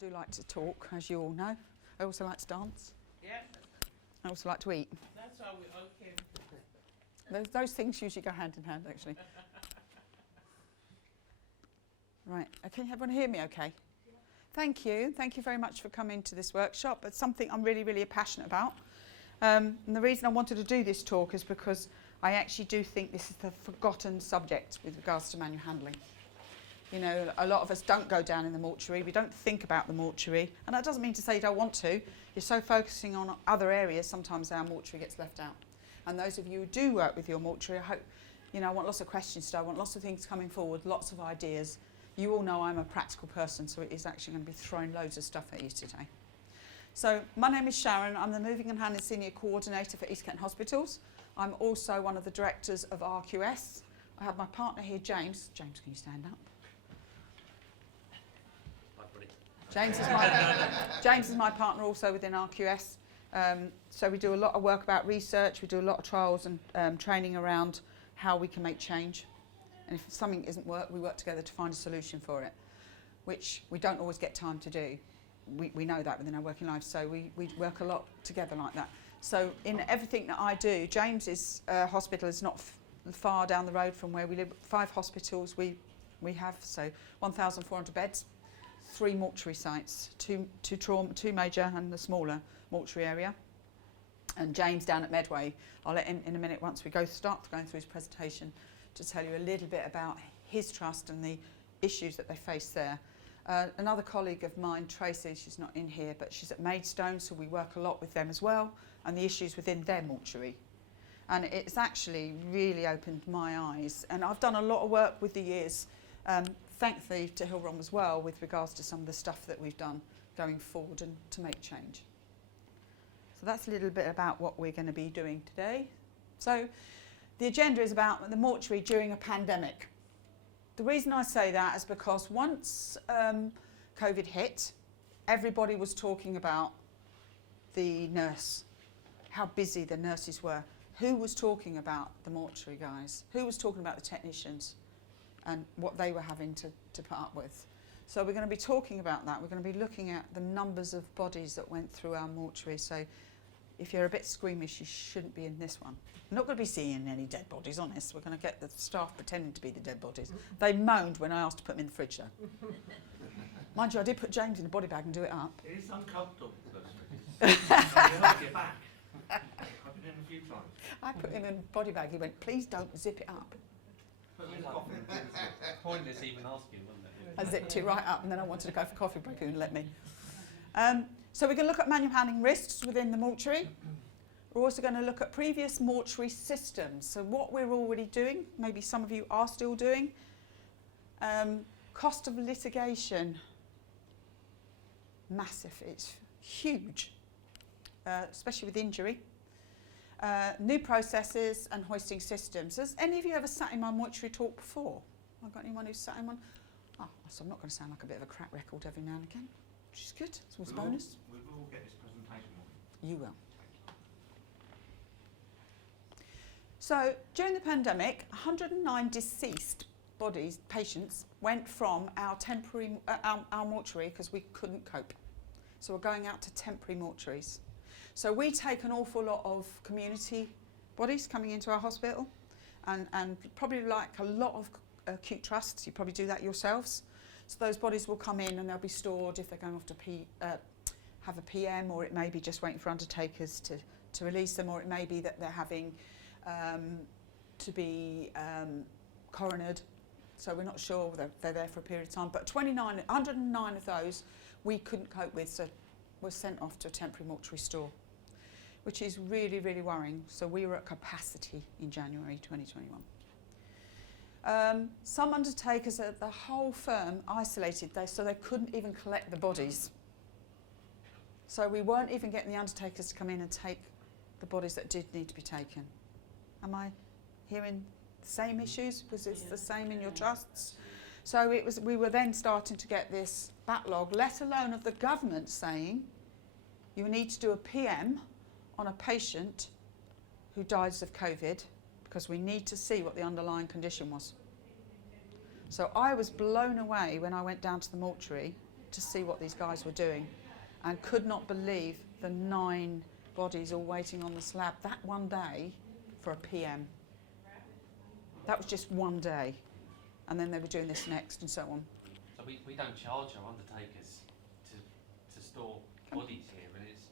do like to talk, as you all know. I also like to dance. Yeah. I also like to eat. That's why we all came. Those things usually go hand in hand, actually. Right, can everyone hear me okay? Yeah. Thank you. Thank you very much for coming to this workshop. It's something I'm really, really passionate about. And the reason I wanted to do this talk is because I actually do think this is the forgotten subject with regards to manual handling. You know, a lot of us don't go down in the mortuary, we don't think about the mortuary, and that doesn't mean to say you don't want to. You're so focusing on other areas, sometimes our mortuary gets left out. And those of you who do work with your mortuary, I hope, you know, I want lots of questions today, I want lots of things coming forward, lots of ideas. You all know I'm a practical person, so it is actually going to be throwing loads of stuff at you today. So, my name is Sharon, I'm the Moving and Handling Senior Coordinator for East Kent Hospitals. I'm also one of the directors of RQS. I have my partner here, James. James, can you stand up? James is my partner also within RQS. So we do a lot of work about research, we do a lot of trials and training around how we can make change. And if something isn't we work together to find a solution for it, which we don't always get time to do. We know that within our working lives, so we work a lot together like that. So in everything that I do, James's hospital is not far down the road from where we live. 5 hospitals we have, so 1,400 beds. 3 mortuary sites, two major and the smaller mortuary area. And James down at Medway, I'll let him in a minute once we start going through his presentation to tell you a little bit about his trust and the issues that they face there. Another colleague of mine, Tracy, she's not in here, but she's at Maidstone, so we work a lot with them as well, and the issues within their mortuary. And it's actually really opened my eyes, and I've done a lot of work with the years, thankfully to Hillrom as well, with regards to some of the stuff that we've done going forward and to make change. So that's a little bit about what we're going to be doing today. So the agenda is about the mortuary during a pandemic. The reason I say that is because once COVID hit, everybody was talking about the nurse, how busy the nurses were. Who was talking about the mortuary guys? Who was talking about the technicians? And what they were having to put up with. So we're going to be talking about that. We're going to be looking at the numbers of bodies that went through our mortuary. So if you're a bit squeamish, you shouldn't be in this one. We're not going to be seeing any dead bodies, honest. We're going to get the staff pretending to be the dead bodies. They moaned when I asked to put them in the fridge, though. Mind you, I did put James in a body bag and do it up. It is uncomfortable, personally. You hurt your back. I've been in a few times. I put him in a body bag. He went, please don't zip it up. Pointless even asking, wasn't it? I zipped it right up, and then I wanted to go for coffee break, and let me. So we're going to look at manual handling risks within the mortuary. We're also going to look at previous mortuary systems. So what we're already doing, maybe some of you are still doing. Cost of litigation, massive. It's huge, especially with injury. New processes and hoisting systems. Has any of you ever sat in my mortuary talk before? I've got anyone who's sat in one? Oh, so I'm not going to sound like a bit of a crap record every now and again, which is good. It's always a bonus. We will get this presentation on. You will. So during the pandemic, 109 deceased patients went from our temporary, our mortuary because we couldn't cope. So we're going out to temporary mortuaries. So we take an awful lot of community bodies coming into our hospital, and probably like a lot of acute trusts, you probably do that yourselves. So those bodies will come in and they'll be stored if they're going off to have a PM, or it may be just waiting for undertakers to release them, or it may be that they're having to be coronered. So we're not sure they're there for a period of time. But 109 of those we couldn't cope with, so were sent off to a temporary mortuary store, which is really, really worrying. So we were at capacity in January 2021. Some undertakers, the whole firm isolated, so they couldn't even collect the bodies. So we weren't even getting the undertakers to come in and take the bodies that did need to be taken. Am I hearing the same issues? Was it the same in your trusts? So we were then starting to get this backlog, let alone of the government saying you need to do a PM on a patient who dies of COVID because we need to see what the underlying condition was. So I was blown away when I went down to the mortuary to see what these guys were doing, and could not believe the 9 bodies all waiting on the slab that one day for a PM. That was just one day, and then they were doing this next and so on. So we don't charge our undertakers to store bodies here, and it's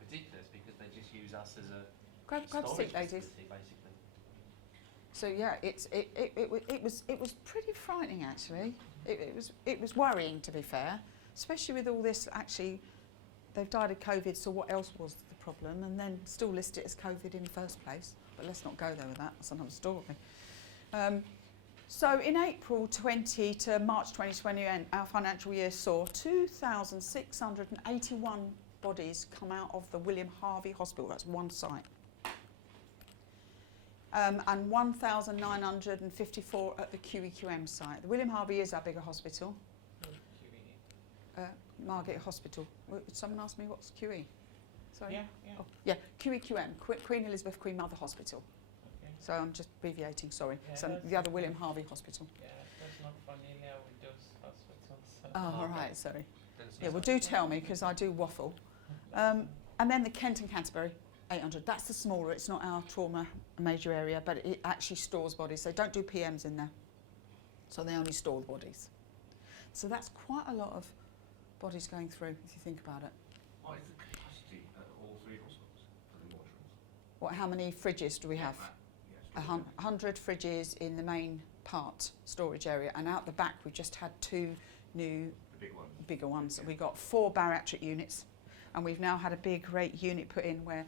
ridiculous because they just use us as a Grab a storage seat, ladies. facility, basically. So yeah, it was pretty frightening actually. It was worrying, to be fair, especially with all this. Actually, they've died of COVID, so what else was the problem? And then still list it as COVID in the first place. But let's not go there with that. That's another story. So in April 20 to March 2020, our financial year saw 2,681 bodies come out of the William Harvey Hospital. That's one site. And 1,954 at the QEQM site. The William Harvey is our bigger hospital. Margate Hospital. Did someone ask me what's QE? Sorry? Yeah. Oh, yeah, QEQM, Queen Elizabeth Queen Mother Hospital. Okay. So I'm just abbreviating, sorry. Yeah, So that's the other William Harvey Hospital. Yeah, that's not familiar with those hospitals. Oh, all right, sorry. Didn't see Yeah, well, that. do tell me, because I do waffle. And then the Kent and Canterbury, 800. That's the smaller. It's not our trauma major area, but it actually stores bodies. They don't do PMs in there. So they only store bodies. So that's quite a lot of bodies going through, if you think about it. What is the capacity at all 3 hospitals for the mortuaries? What? How many fridges do we have? Yes. 100 fridges in the main part storage area, and out the back we've just had 2 new The big ones. bigger ones. We got 4 bariatric units, and we've now had a big great unit put in where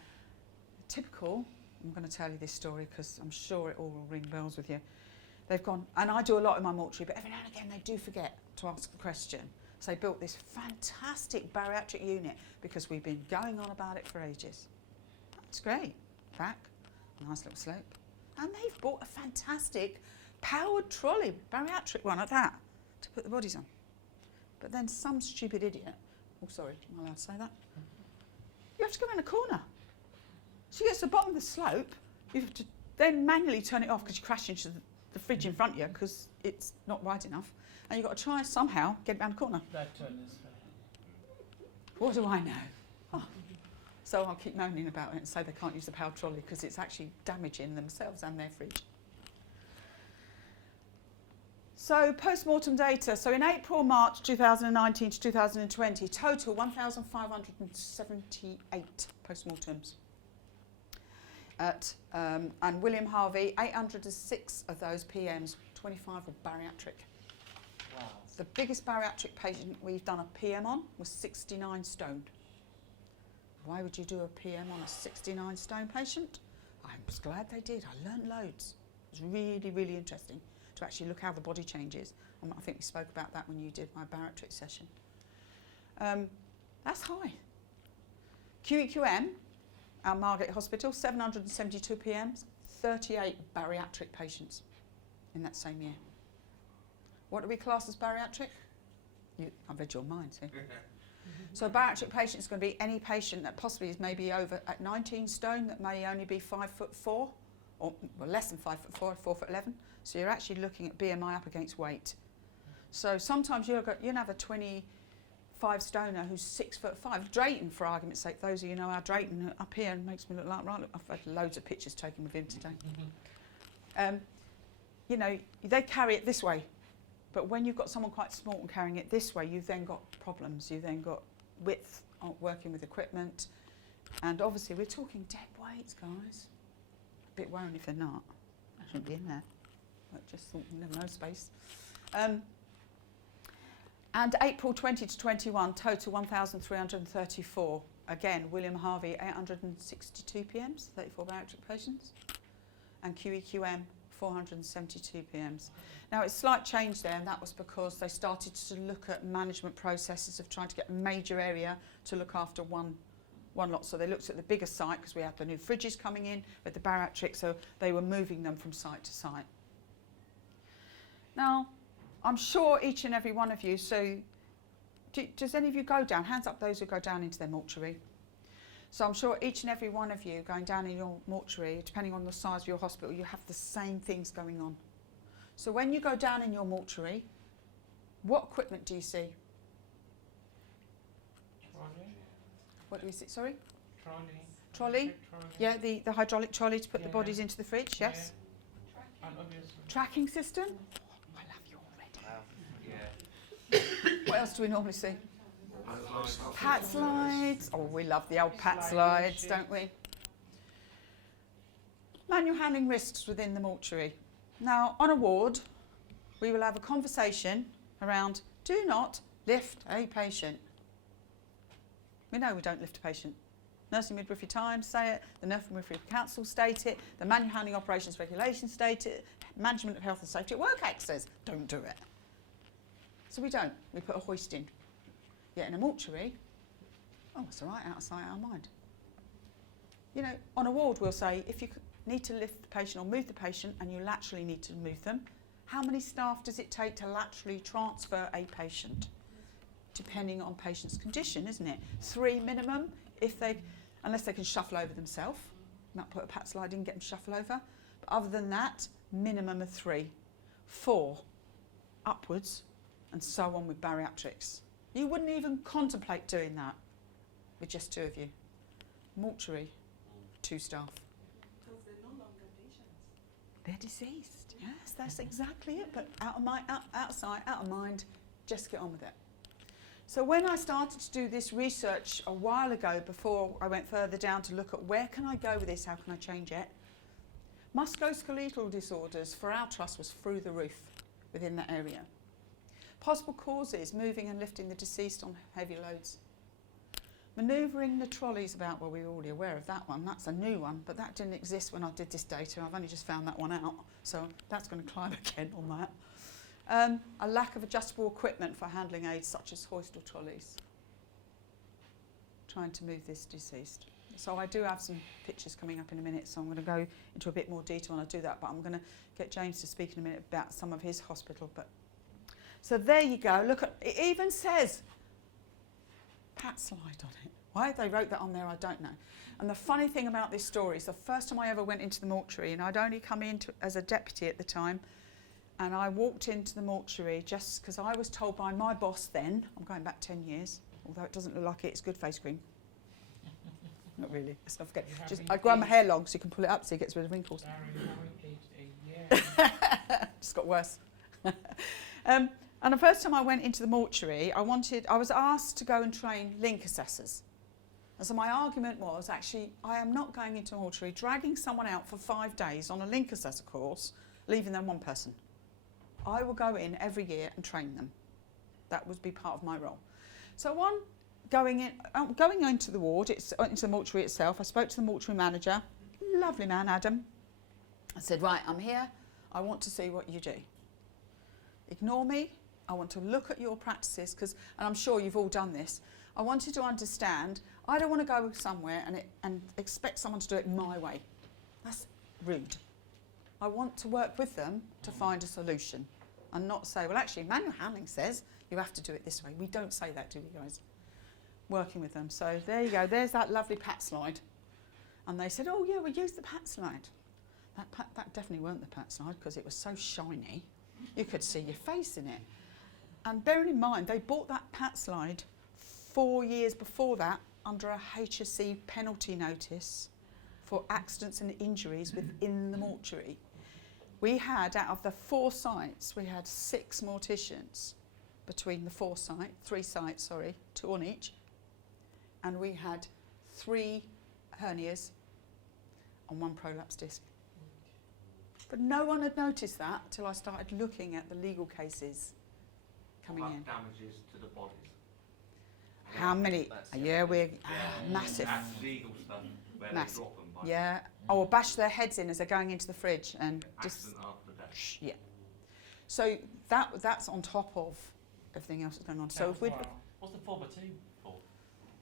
typical. I'm going to tell you this story because I'm sure it all will ring bells with you. They've gone, and I do a lot in my mortuary, but every now and again they do forget to ask the question. So they built this fantastic bariatric unit because we've been going on about it for ages. That's great. Back, nice little slope. And they've bought a fantastic powered trolley, bariatric one at that, to put the bodies on. But then some stupid idiot, oh sorry, am I allowed to say that? You have to go around a corner. So you get to the bottom of the slope, you have to then manually turn it off because you crash into the fridge in front of you because it's not wide enough. And you've got to try somehow get it around the corner. That turn is. What do I know? Oh. So I'll keep moaning about it and say they can't use the power trolley because it's actually damaging themselves and their fridge. So post-mortem data. So in April, March 2019 to 2020, total 1,578 post-mortems. And William Harvey, 806 of those PMs, 25 were bariatric. Wow. The biggest bariatric patient we've done a PM on was 69 stone. Why would you do a PM on a 69 stone patient? I was glad they did. I learned loads. It was really, really interesting to actually look how the body changes. I think we spoke about that when you did my bariatric session. That's high. QEQM, our Margate Hospital, 772 PMs, 38 bariatric patients in that same year. What do we class as bariatric? I've read your mind, see? So a bariatric patient is going to be any patient that possibly is maybe over at 19 stone, that may only be 5'4", or well, less than 5'4", 4'11". So you're actually looking at BMI up against weight. So sometimes you'll have a 25 stoner who's 6'5". Drayton, for argument's sake, those of you know our Drayton up here makes me look like right. I've had loads of pictures taken with him today. You know, they carry it this way. But when you've got someone quite small and carrying it this way, you've then got problems. You've then got width, working with equipment. And obviously, we're talking dead weights, guys. A bit worrying if they're not. I shouldn't be in there. I just thought, you never know, space. And April 20 to 21, total 1,334. Again, William Harvey, 862 PMs, 34 bariatric patients. And QEQM, 472 PMs. Now, it's a slight change there, and that was because they started to look at management processes of trying to get a major area to look after one lot. So they looked at the bigger site because we had the new fridges coming in with the bariatric, so they were moving them from site to site. Now, I'm sure each and every one of you, so does any of you go down? Hands up those who go down into their mortuary. So I'm sure each and every one of you going down in your mortuary, depending on the size of your hospital, you have the same things going on. So when you go down in your mortuary, what equipment do you see? what do we see? Sorry? Trolley. Trolley? Electric trolley. Yeah, the hydraulic trolley to put the Yeah. bodies into the fridge, yes. Yeah. And obviously. Tracking system? Oh, I love you already. Yeah. What else do we normally see? Slides. Pat slides. Oh, we love the old pat slides, don't we? Manual handling risks within the mortuary. Now, on a ward, we will have a conversation around do not lift a patient. We know we don't lift a patient. Nursing Midwifery Times say it, the Nursing Midwifery Council state it, the Manual Handling Operations Regulations state it, Management of Health and Safety at Work Act says don't do it. So we don't. We put a hoist in. Yet in a mortuary, oh, it's all right, out of sight, out of mind. You know, on a ward we'll say if you need to lift the patient or move the patient and you laterally need to move them, how many staff does it take to laterally transfer a patient? Depending on patient's condition, isn't it? 3 minimum, unless they can shuffle over themselves. You might put a pat slide in, get them shuffle over. But other than that, minimum of 3. 4 upwards, and so on with bariatrics. You wouldn't even contemplate doing that with just 2 of you. Mortuary, 2 staff. Because they're no longer patients. They're deceased. Yes, that's exactly it. But out of sight, out of mind, just get on with it. So when I started to do this research a while ago, before I went further down to look at where can I go with this, how can I change it, musculoskeletal disorders for our trust was through the roof within that area. Possible causes, moving and lifting the deceased on heavy loads. Manoeuvring the trolleys about, well, we're already aware of that one, that's a new one, but that didn't exist when I did this data. I've only just found that one out, so that's going to climb again on that. A lack of adjustable equipment for handling aids such as hoist or trolleys. Trying to move this deceased. So I do have some pictures coming up in a minute, so I'm going to go into a bit more detail when I do that, but I'm going to get James to speak in a minute about some of his hospital. So there you go, look at, it even says pat slide on it. Why they wrote that on there, I don't know. And the funny thing about this story is the first time I ever went into the mortuary, and I'd only come in as a deputy at the time, and I walked into the mortuary just because I was told by my boss then, I'm going back 10 years, although it doesn't look like it, it's good face cream. Not really, let's not forget. I grow my hair long so you can pull it up so it gets rid of wrinkles. Just got worse. And the first time I went into the mortuary, I was asked to go and train link assessors. And so my argument was, actually, I am not going into a mortuary, dragging someone out for 5 days on a link assessor course, leaving them one person. I will go in every year and train them. That would be part of my role. So going into the ward, into the mortuary itself, I spoke to the mortuary manager, lovely man, Adam. I said, right, I'm here, I want to see what you do. Ignore me, I want to look at your practices, and I'm sure you've all done this, I wanted to understand, I don't want to go somewhere and expect someone to do it my way. That's rude. I want to work with them to find a solution and not say, well, actually, manual handling says you have to do it this way. We don't say that, do we, guys? Working with them. So there you go. There's that lovely pat slide. And they said, oh, yeah, we used the pat slide. That definitely weren't the pat slide because it was so shiny. You could see your face in it. And bearing in mind, they bought that pat slide 4 years before that under a HSE penalty notice for accidents and injuries within the mortuary. We had, out of the 4 sites, we had 6 morticians between the 3 sites, 2 on each. And we had 3 hernias and 1 prolapse disc. But no one had noticed that until I started looking at the legal cases coming in. Damages to the bodies. How many? Yeah, we're massive. That's legal stuff where Massive. they drop them. By Yeah. Or bash their heads in as they're going into the fridge and just. accident after death. Yeah. So that's on top of everything else that's going on. So if we, What's the 4x2 for?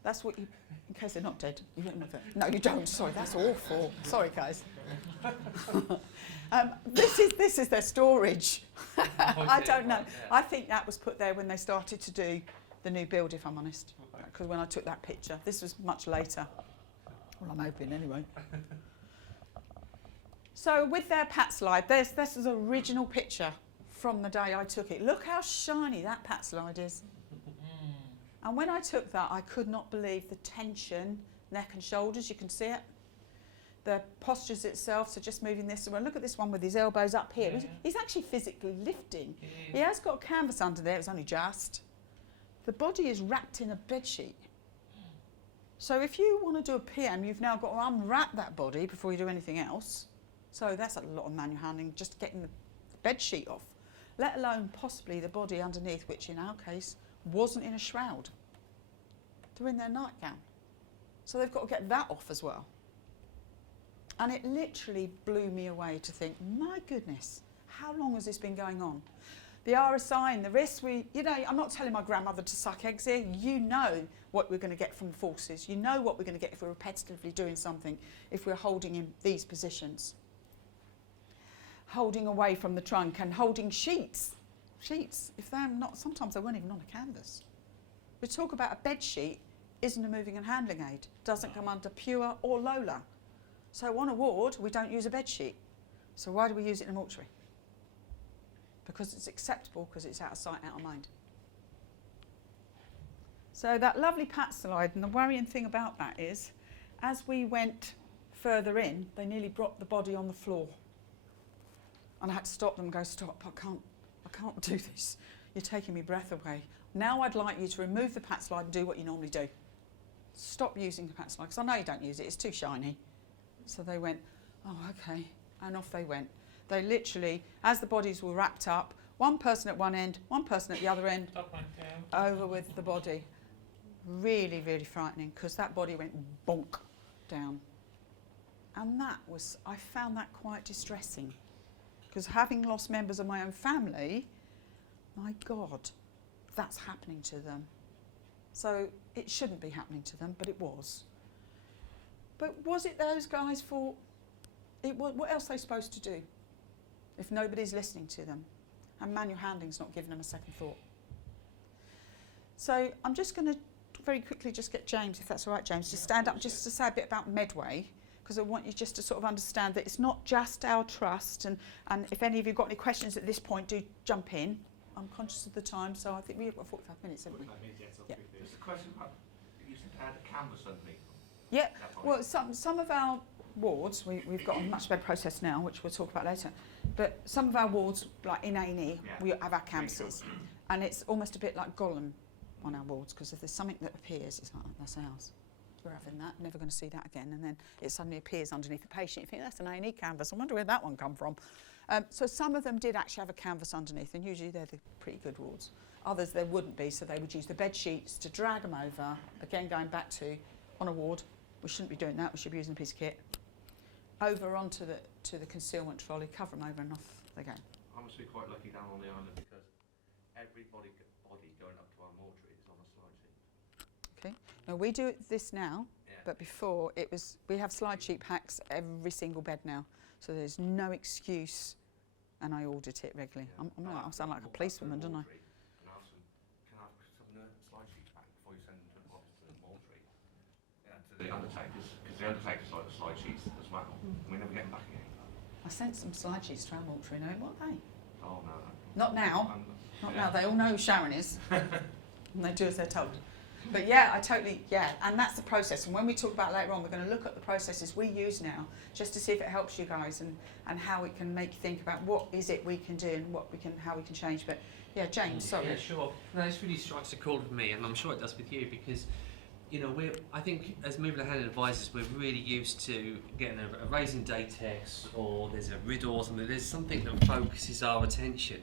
that's what you, in case they're not dead. You don't know that. No, you don't. Sorry, that's awful. Sorry, guys. This is their storage. I don't know. I think that was put there when they started to do the new build, if I'm honest. Because when I took that picture, this was much later. Well, I'm hoping anyway. So with their pat slide, this is an original picture from the day I took it. Look how shiny that pat slide is. And when I took that, I could not believe the tension, neck and shoulders, you can see it. The postures itself, so just moving this around. Look at this one with his elbows up here. Yeah. He's actually physically lifting. It He is. has got a canvas under there, it's only just. The body is wrapped in a bedsheet. So if you want to do a PM, you've now got to unwrap that body before you do anything else. So that's a lot of manual handling, just getting the bedsheet off, let alone possibly the body underneath, which in our case wasn't in a shroud. They're in their nightgown. So they've got to get that off as well. And it literally blew me away to think, my goodness, how long has this been going on? The RSI and the risks, I'm not telling my grandmother to suck eggs here. You know what we're going to get from the forces. You know what we're going to get if we're repetitively doing something, if we're holding in these positions. Holding away from the trunk and holding sheets. Sheets, if they're not, sometimes they weren't even on a canvas. We talk about a bed sheet, isn't a moving and handling aid. Doesn't come under pure or Lola. So on a ward, we don't use a bed sheet. So why do we use it in a mortuary? Because it's acceptable, because it's out of sight, out of mind. So that lovely pat slide, and the worrying thing about that is, as we went further in, they nearly dropped the body on the floor. And I had to stop them and go, stop, I can't do this. You're taking my breath away. Now I'd like you to remove the pat slide and do what you normally do. Stop using the pat slide, because I know you don't use it, it's too shiny. So they went, oh, okay, and off they went. They literally, as the bodies were wrapped up, one person at one end, one person at the other end, Top went down. over with the body. Really, really frightening, because that body went bonk down. And I found that quite distressing, because having lost members of my own family, my God, that's happening to them. So it shouldn't be happening to them, but it was. But was it those guys' fault? What else are they supposed to do if nobody's listening to them and manual handling's not giving them a second thought? So I'm just going to very quickly just get James, if that's all right, James, to stand up just to say a bit about Medway, because I want you just to sort of understand that it's not just our trust, and if any of you got any questions at this point, do jump in. I'm conscious of the time, so I think we've got 45 minutes, haven't we? Yeah. Just a question about, you said they had a canvas underneath them. Yeah, That body. well, some of our wards, we've got a much better process now, which we'll talk about later, but some of our wards, like in A&E, Yeah. we have our campuses, and it's almost a bit like Gollum on our wards, because if there's something that appears, it's like, oh, that's ours. We're having that, never going to see that again, and then it suddenly appears underneath the patient. You think, that's an A&E canvas, I wonder where that one come from. So some of them did actually have a canvas underneath, and usually they're the pretty good wards. Others there wouldn't be, so they would use the bed sheets to drag them over, again going back to, on a ward, we shouldn't be doing that, we should be using a piece of kit, over onto the concealment trolley, cover them over and off they go. I must be quite lucky down on the island because every body going up to our mortuary is on a slide sheet. Okay. Now we do this now, Yeah. but before it was, we have slide sheet packs every single bed now, so there's no excuse, and I audit it regularly. Yeah. I sound like a policewoman, don't I? And ask them, can I have some slide sheets back before you send them to the mortuary? Yeah, to the undertakers, because the undertakers like the slide sheets as well. We never get them back again. I sent some slide sheets to our mortuary, knowing what they? Oh no. Not now, not yeah. now, they all know who Sharon is, and they do as they're told. But yeah, and that's the process. And when we talk about later on, we're going to look at the processes we use now, just to see if it helps you guys and how it can make you think about what is it we can do and how we can change. But yeah, James, sorry. Yeah, sure. No, this really strikes a chord with me, and I'm sure it does with you, because I think as moving handling advisors, we're really used to getting a raising Datex, or there's a riddle or something. There's something that focuses our attention.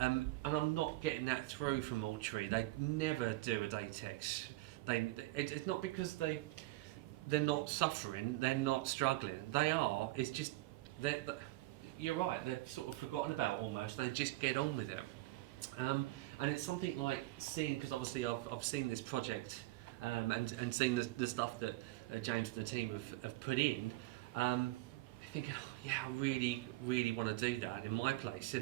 And I'm not getting that through from Mortuary. They never do a Datex. It's not because they're not suffering, they're not struggling. They are. It's just you're right. They're sort of forgotten about almost. They just get on with it. And it's something like seeing, because obviously I've seen this project and seen the stuff that James and the team have put in. Thinking, oh, yeah, I really, really want to do that in my place.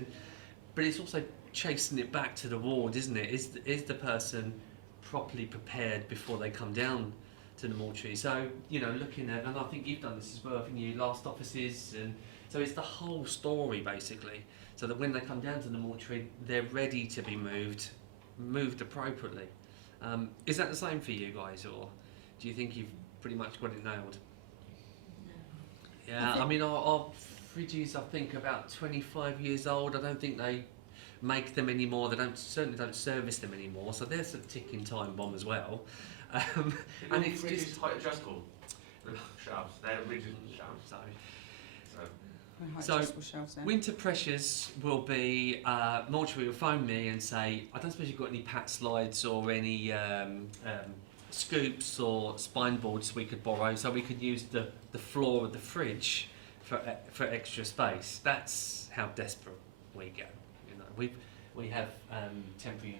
But it's also chasing it back to the ward, isn't it? Is the person properly prepared before they come down to the mortuary? So, looking at, and I think you've done this as well, in your last offices, and so it's the whole story basically, so that when they come down to the mortuary, they're ready to be moved appropriately. Is that the same for you guys, or do you think you've pretty much got it nailed? Yeah, I mean, our fridges, I think, about 25 years old. I don't think they make them anymore. They certainly don't service them anymore. So there's a ticking time bomb as well. And it's just height adjustable. The shelves, they're rigid shelves. So Adjustable shelves now. winter pressures will be, Mortuary will phone me and say, I don't suppose you've got any pat slides or any scoops or spine boards we could borrow, so we could use the floor of the fridge for extra space. That's how desperate we go. You know, we have temporary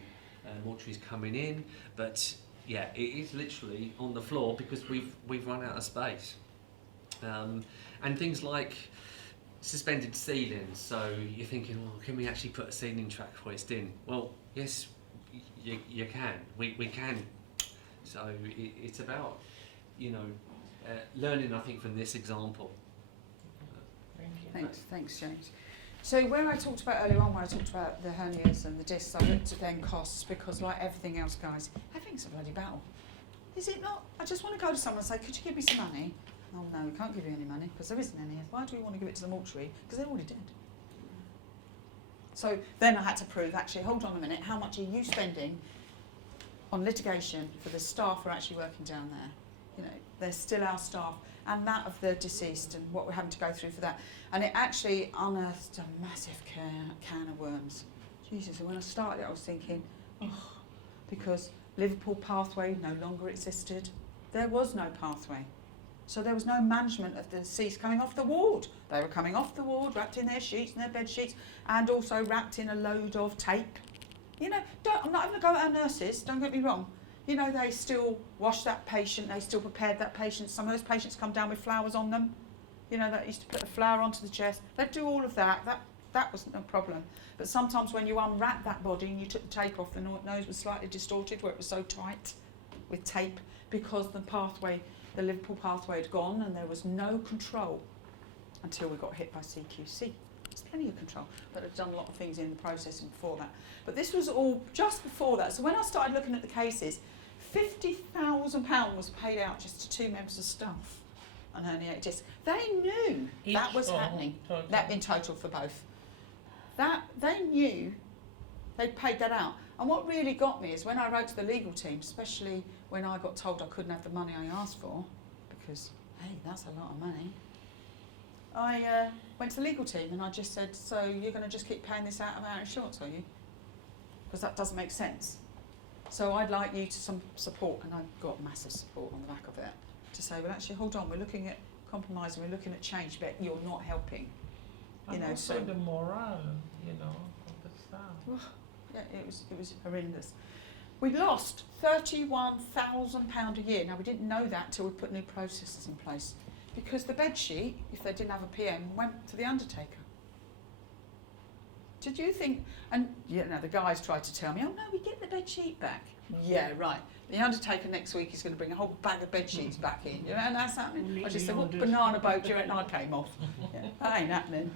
mortuaries coming in, but yeah, it is literally on the floor because we've run out of space. And things like suspended ceilings. So you're thinking, well, can we actually put a ceiling track hoist in? Well, yes, you can. We can. So it's about, you know, learning, I think, from this example. Thank you. Thanks, James. So when I talked about earlier on, when I talked about the hernias and the discs, I looked at then costs because, like everything else, guys, everything's a bloody battle. Is it not? I just want to go to someone and say, could you give me some money? Oh no, we can't give you any money because there isn't any. Why do we want to give it to the mortuary? Because they're already dead. So then I had to prove, actually, hold on a minute, how much are you spending on litigation for the staff who are actually working down there? You know, they're still our staff, and that of the deceased and what we're having to go through for that. And it actually unearthed a massive can of worms. Jesus, and when I started it, I was thinking, oh, because Liverpool pathway no longer existed. There was no pathway. So there was no management of the deceased coming off the ward. They were coming off the ward, wrapped in their sheets and their bed sheets, and also wrapped in a load of tape. You know, I'm not having to go at our nurses, don't get me wrong. You know, they still washed that patient, they still prepared that patient. Some of those patients come down with flowers on them. You know, that used to put a flower onto the chest. They'd do all of that. That wasn't a problem. But sometimes when you unwrap that body and you took the tape off, the nose was slightly distorted where it was so tight with tape because the pathway, the Liverpool pathway had gone and there was no control until we got hit by CQC. There's plenty of control, but I've done a lot of things in the processing before that. But this was all just before that. So when I started looking at the cases, £50,000 was paid out just to 2 members of staff on herniated discs. They knew that was happening. That in total for both. That they knew they'd paid that out. And what really got me is when I wrote to the legal team, especially when I got told I couldn't have the money I asked for, because hey, that's a lot of money. I went to the legal team and I just said, so you're going to just keep paying this out of our insurance, are you? Because that doesn't make sense. So I'd like you to some support, and I got massive support on the back of it, to say, well, actually, hold on, we're looking at compromising, we're looking at change, but you're not helping. You And know, also so the morale, you know, of the staff. yeah, it was horrendous. We lost £31,000 a year. Now we didn't know that till we put new processes in place, because the bed sheet, if they didn't have a PM, went to the undertaker. Did you think? And you know, the guys tried to tell me, oh no, we get the bed sheet back. Yeah, right. The undertaker next week is going to bring a whole bag of bed sheets back in. You know, and that's happening. I just said, what banana boat do you reckon I came off? Yeah, that ain't happening.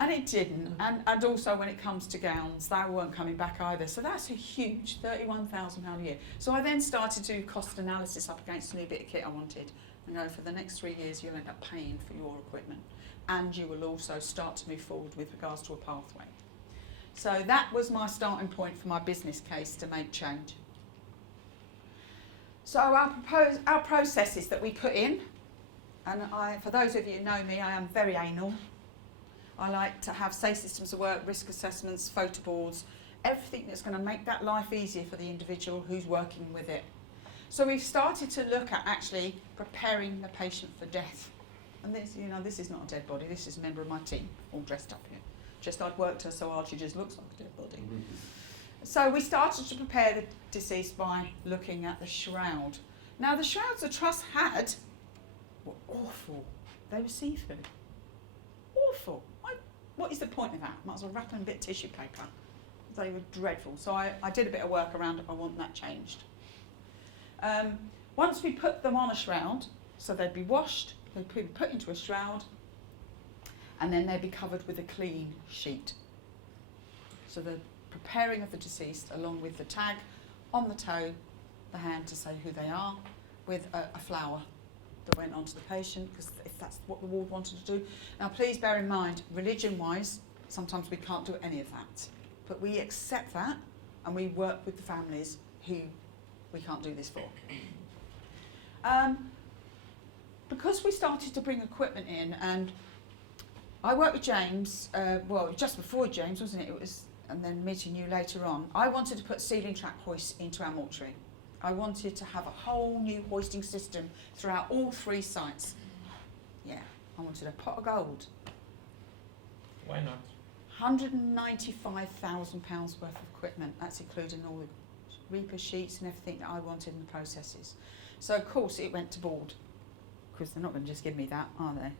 And it didn't. And also when it comes to gowns, they weren't coming back either. So that's a huge £31,000 a year. So I then started to do cost analysis up against a new bit of kit I wanted. You know, for the next 3 years, you'll end up paying for your equipment. And you will also start to move forward with regards to a pathway. So that was my starting point for my business case to make change. So our processes that we put in, and for those of you who know me, I am very anal. I like to have safe systems of work, risk assessments, photo boards, everything that's going to make that life easier for the individual who's working with it. So we've started to look at actually preparing the patient for death. And this, you know, this is not a dead body, this is a member of my team, all dressed up here. Just I'd worked her so hard she just looks like a dead body. So we started to prepare the deceased by looking at the shroud. Now the shrouds the trust had were awful. They were see-through. Awful. What is the point of that? Might as well wrap them in a bit of tissue paper. They were dreadful. So I did a bit of work around it. I want that changed. Once we put them on a shroud, so they'd be washed, they'd be put into a shroud, and then they'd be covered with a clean sheet. So the preparing of the deceased along with the tag on the toe the hand to say who they are, with a flower that went onto the patient, because if that's what the ward wanted to do. Now please bear in mind, religion-wise, sometimes we can't do any of that. But we accept that and we work with the families who we can't do this for. Because we started to bring equipment in, and I worked with James, well, just before James, wasn't it? It was, and then meeting you later on. I wanted to put ceiling track hoists into our mortuary. I wanted to have a whole new hoisting system throughout all 3 sites. Yeah, I wanted a pot of gold. Why not? £195,000 worth of equipment. That's including all the reaper sheets and everything that I wanted in the processes. So of course it went to board, because they're not going to just give me that, are they?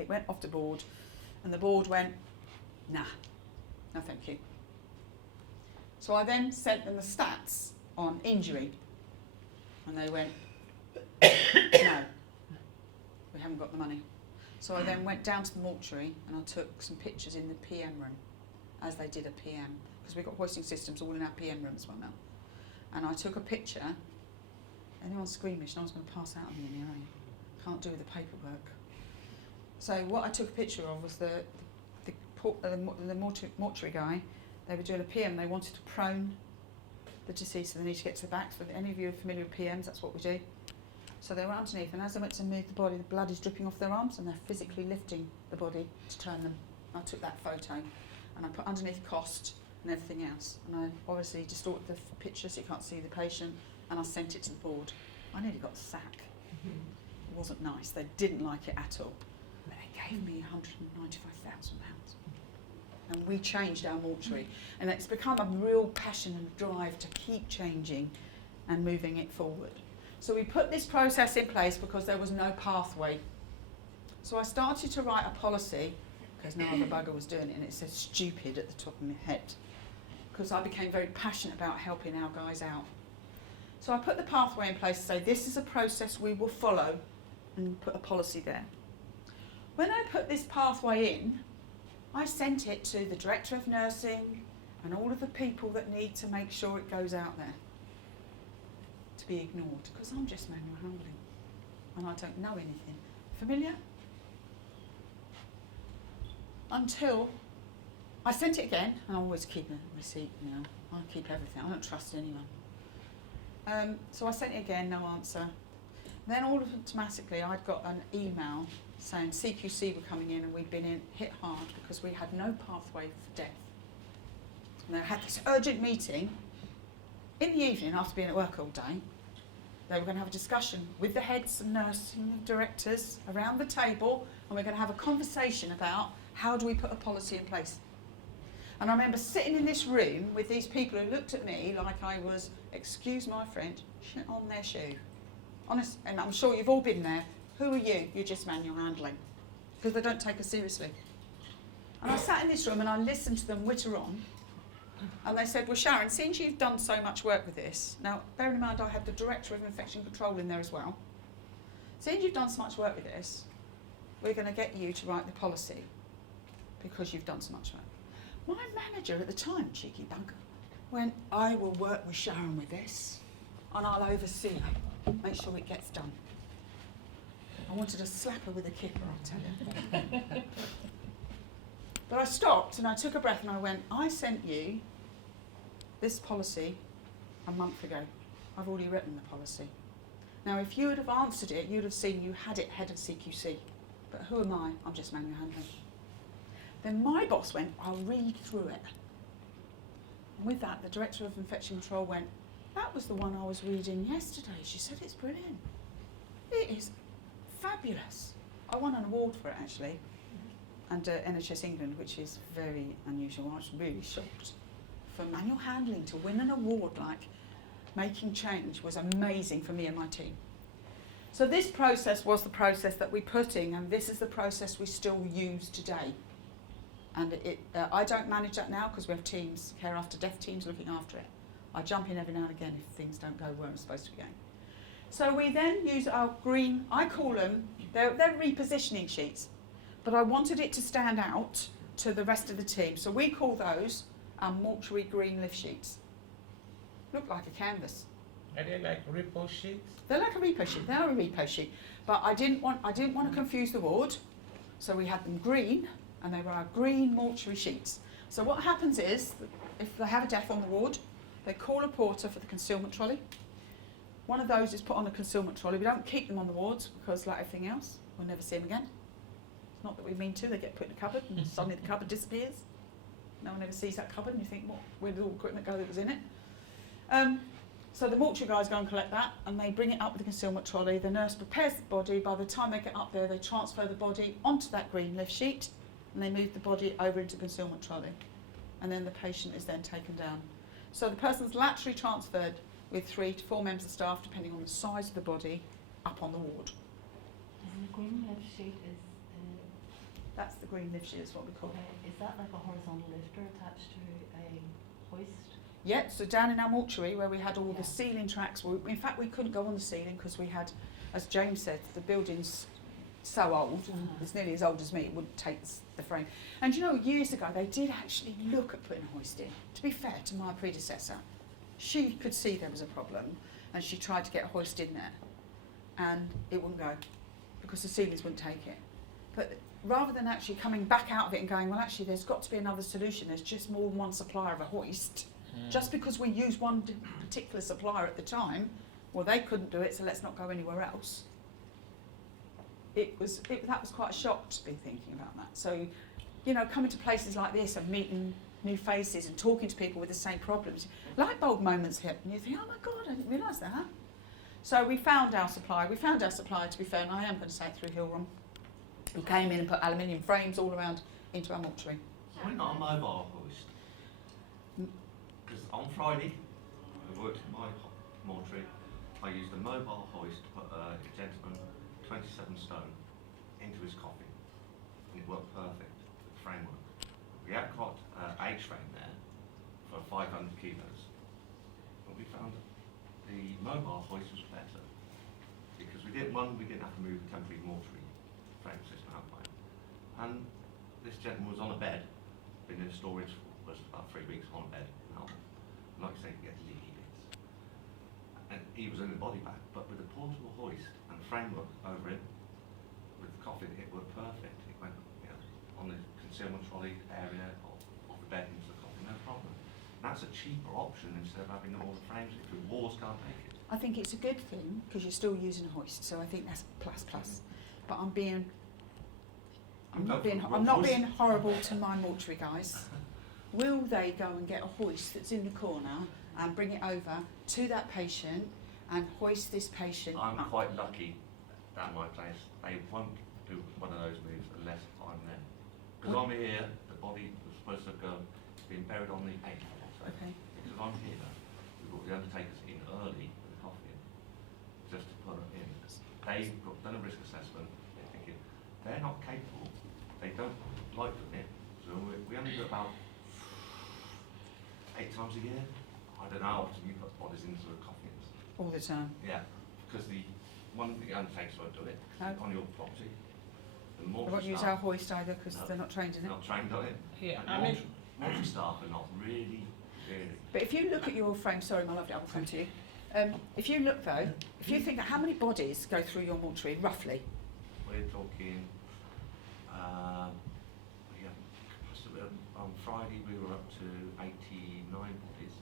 It went off to board, and the board went, nah, no thank you. So I then sent them the stats on injury, and they went, no, we haven't got the money. So I then went down to the mortuary and I took some pictures in the PM room, as they did a PM, because we've got hoisting systems all in our PM room as well now. And I took a picture. Anyone's squeamish, no one's going to pass out on me in here, eh? Can't do the paperwork. So what I took a picture of was the mortuary guy. They were doing a PM. They wanted to prone the deceased, so they need to get to the back. So if any of you are familiar with PMs, that's what we do. So they were underneath, and as I went to move the body, the blood is dripping off their arms, and they're physically lifting the body to turn them. I took that photo, and I put underneath cost and everything else. And I obviously distorted the picture so you can't see the patient, and I sent it to the board. I nearly got the sack. It wasn't nice. They didn't like it at all. But they gave me £195,000. And we changed our mortuary. And it's become a real passion and drive to keep changing and moving it forward. So we put this process in place because there was no pathway. So I started to write a policy, because no other bugger was doing it, and it said stupid at the top of my head, because I became very passionate about helping our guys out. So I put the pathway in place to say this is a process we will follow, and put a policy there. When I put this pathway in, I sent it to the Director of Nursing and all of the people that need to make sure it goes out there to be ignored, because I'm just manual handling and I don't know anything. Familiar? Until I sent it again, and I always keep a receipt, you know, I keep everything, I don't trust anyone. So I sent it again, no answer. Then automatically I'd got an email saying CQC were coming in and we'd been hit hard because we had no pathway for death. And they had this urgent meeting in the evening after being at work all day. They were going to have a discussion with the heads and nursing directors around the table, and we're going to have a conversation about how do we put a policy in place. And I remember sitting in this room with these people who looked at me like I was, excuse my French, shit on their shoe. Honest, and I'm sure you've all been there. Who are you? You're just manual handling. Because they don't take us seriously. And I sat in this room and I listened to them witter on. And they said, well, Sharon, since you've done so much work with this, now bearing in mind I had the Director of Infection Control in there as well. Since you've done so much work with this, we're going to get you to write the policy because you've done so much work. My manager at the time, cheeky bugger, went, I will work with Sharon with this and I'll oversee it, make sure it gets done. I wanted to slap her with a kipper, I'll tell you. But I stopped and I took a breath and I went, I sent you this policy a month ago. I've already written the policy. Now, if you would have answered it, you'd have seen you had it head of CQC. But who am I? I'm just manual handling. Then my boss went, I'll read through it. And with that, the Director of Infection Control went, that was the one I was reading yesterday. She said it's brilliant. It is fabulous. I won an award for it, actually, and NHS England, which is very unusual. I was really shocked. For manual handling to win an award like making change was amazing for me and my team. So this process was the process that we put in, and this is the process we still use today. And I don't manage that now because we have teams, care after death teams looking after it. I jump in every now and again if things don't go where I'm supposed to be going. So we then use our green, I call them, they're repositioning sheets, but I wanted it to stand out to the rest of the team. So we call those our mortuary green lift sheets. Look like a canvas. Are they like repo sheets? They're like a repo sheet. They are a repo sheet. But I didn't want to confuse the ward, so we had them green, and they were our green mortuary sheets. So what happens is, if they have a death on the ward, they call a porter for the concealment trolley. One of those is put on a concealment trolley. We don't keep them on the wards because, like everything else, we'll never see them again. It's not that we mean to. They get put in a cupboard, and suddenly the cupboard disappears. No one ever sees that cupboard, and you think, where did all the equipment go that was in it? So the mortuary guys go and collect that, and they bring it up with the concealment trolley. The nurse prepares the body. By the time they get up there, they transfer the body onto that green lift sheet, and they move the body over into the concealment trolley. And then the patient is then taken down. So the person's laterally transferred with 3 to 4 members of staff, depending on the size of the body, up on the ward. And the green lift sheet is, That's the green lift sheet, is what we call it. is that like a horizontal lifter attached to a hoist? Yeah, so down in our mortuary where we had all Yeah. the ceiling tracks, in fact we couldn't go on the ceiling because we had, as James said, the building's so old, it's nearly as old as me, it wouldn't take the frame. And you know, years ago they did actually look at putting a hoist in. To be fair to my predecessor, she could see there was a problem and she tried to get a hoist in there and it wouldn't go because the ceilings wouldn't take it. But rather than actually coming back out of it and going, well actually there's got to be another solution, there's just more than one supplier of a hoist. Just because we used one particular supplier at the time, well they couldn't do it, so let's not go anywhere else. That was quite a shock to be thinking about that. So, you know, coming to places like this and meeting new faces and talking to people with the same problems, light bulb moments hit and you think, oh my God, I didn't realise that. So we found our supplier. To be fair, and I am going to say it through Hillrom, who came in and put aluminium frames all around into our mortuary. So why not a mobile hoist? Because on Friday, I worked in my mortuary, I used a mobile hoist to put a gentleman 27 stone into his coffin, and it worked perfect with the framework. We had got H-frame there for 500 kilos, but we found that the mobile hoist was better because we didn't have to move the temporary mortuary frame system out by it. And this gentleman was on a bed, been in storage for about 3 weeks on a bed. Now, like I say, he gets leaky bits. And he was in the body bag, but with a portable hoist and framework over it, with the coffin, it worked perfect. It went, you know, on the concealment trolley area, or off the bed into the coffin, no problem. And that's a cheaper option instead of having all the frames if the walls can't take it. I think it's a good thing because you're still using a hoist, so I think that's plus plus. But I'm not being horrible to my mortuary guys. Will they go and get a hoist that's in the corner and bring it over to that patient and hoist this patient I'm up? quite lucky at my place. They won't do one of those moves unless I'm there. Because I'm here, the body was supposed to go, being buried on the 8th or so. Okay. Because I'm here, we brought the undertakers in early with the coffin, just to put it in. They've done a risk assessment, they're thinking, they're not capable, they don't like doing it, so we only do about 8 times a year. I don't know how often you put bodies into the coffins. All the time. Yeah, because the undertakers won't do it No. on your property. The They mortuary won't use our hoist either because No. they're not trained in it. not trained on it. Yeah, And I mean, mortuary staff are not really. But if you look at your frame, sorry my lovely, I will come to you. If you look though, if you think that how many bodies go through your mortuary, roughly? We're talking. On Friday we were up to 89 bodies.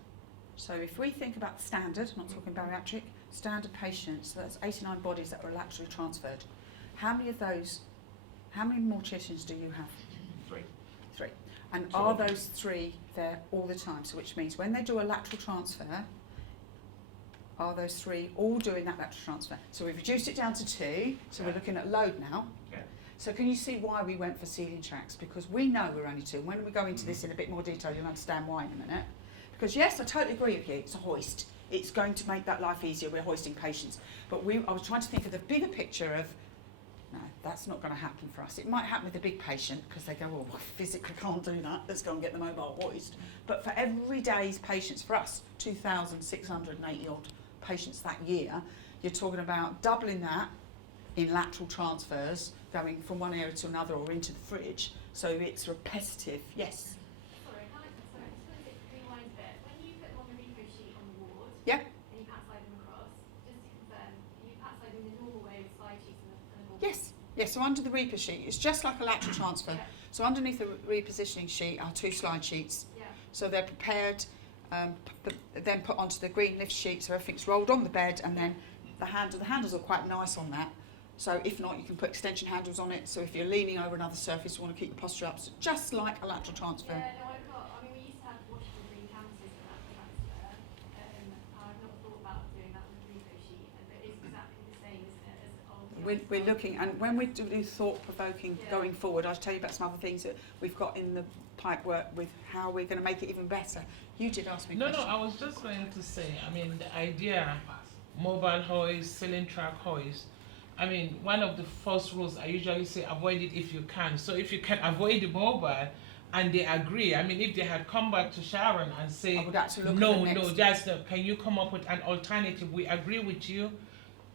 So if we think about standard, not talking bariatric, standard patients, so that's 89 bodies that are laterally transferred. How many morticians do you have? 3. 3. And Two are of them. those 3 there all the time? So which means when they do a lateral transfer, are those 3 all doing that lateral transfer? So we've reduced it down to 2, so we're Yeah. looking at load now. Yeah. So can you see why we went for ceiling tracks? Because we know we're only 2. And when we go into this in a bit more detail, you'll understand why in a minute. Because yes, I totally agree with you, it's a hoist. It's going to make that life easier, we're hoisting patients. But I was trying to think of the bigger picture of, no, that's not going to happen for us. It might happen with a big patient because they go, well, I physically can't do that, let's go and get the mobile hoist. But for everyday's patients, for us, 2,680 odd patients that year, you're talking about doubling that in lateral transfers, going from one area to another or into the fridge, so it's repetitive. Yes? Sorry, I just wanted to rewind a bit. When you put them on the repo sheet on the ward, Yeah. and you pat slide them so under the Reaper sheet, it's just like a lateral transfer. So underneath the repositioning sheet are 2 slide sheets. Yeah. So they're prepared, then put onto the green lift sheet, so everything's rolled on the bed, and then the handles are quite nice on that. So if not, you can put extension handles on it. So if you're leaning over another surface, you want to keep your posture up, so just like a lateral transfer. Yeah, no, I can't. I mean, we used to have washable green canvases for that transfer. I've not thought about doing that with the Rico sheet, but it's exactly the same, isn't it, as old? We're looking, and when we do thought-provoking Yeah. going forward, I'll tell you about some other things that we've got in the pipe work with how we're going to make it even better. You did ask me a No, question. I was just going to say, I mean, the idea, mobile hoist, ceiling track hoist, I mean, one of the first rules I usually say, avoid it if you can. So if you can avoid the mobile, and they agree, I mean, if they had come back to Sharon and I say, would actually look no, at the next. just can you come up with an alternative? We agree with you.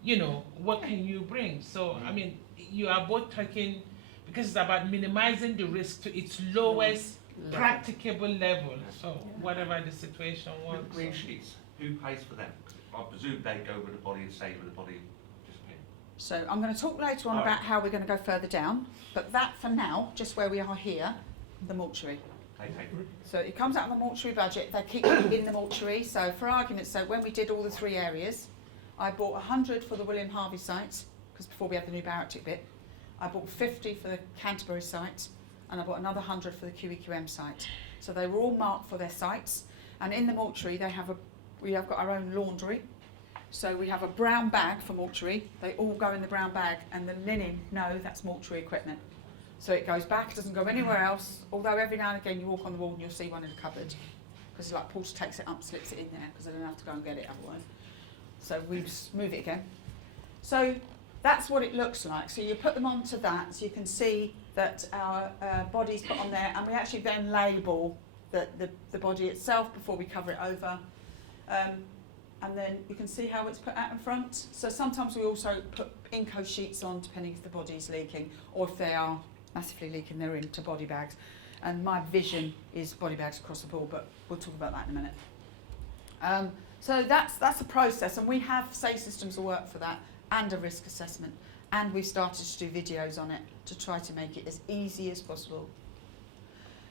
You know, what can you bring? So, I mean, you are both talking, because it's about minimizing the risk to its lowest practicable level. So, whatever the situation was. With green sheets, who pays for them? I presume they go with the body and stay with the body. So I'm going to talk later on Alright. about how we're going to go further down, but that for now, just where we are here, the mortuary. They pay for it. So it comes out of the mortuary budget, they keep it in the mortuary. So for argument's sake, when we did all the 3 areas, I bought 100 for the William Harvey site, because before we had the new Barractic bit. I bought 50 for the Canterbury site, and I bought another 100 for the QEQM site. So they were all marked for their sites, and in the mortuary we have got our own laundry. So we have a brown bag for mortuary, they all go in the brown bag, and the linen, no, that's mortuary equipment. So it goes back, it doesn't go anywhere else, although every now and again you walk on the wall and you'll see one in the cupboard, because like Porter takes it up, slips it in there, because I don't have to go and get it otherwise. So we just move it again. So that's what it looks like. So you put them onto that, so you can see that our body's put on there, and we actually then label the body itself before we cover it over. And then you can see how it's put out in front. So sometimes we also put Inco sheets on, depending if the body's leaking, or if they are massively leaking, they're into body bags. And my vision is body bags across the board, but we'll talk about that in a minute. So that's a process, and we have safe systems of work for that, and a risk assessment. And we've started to do videos on it to try to make it as easy as possible.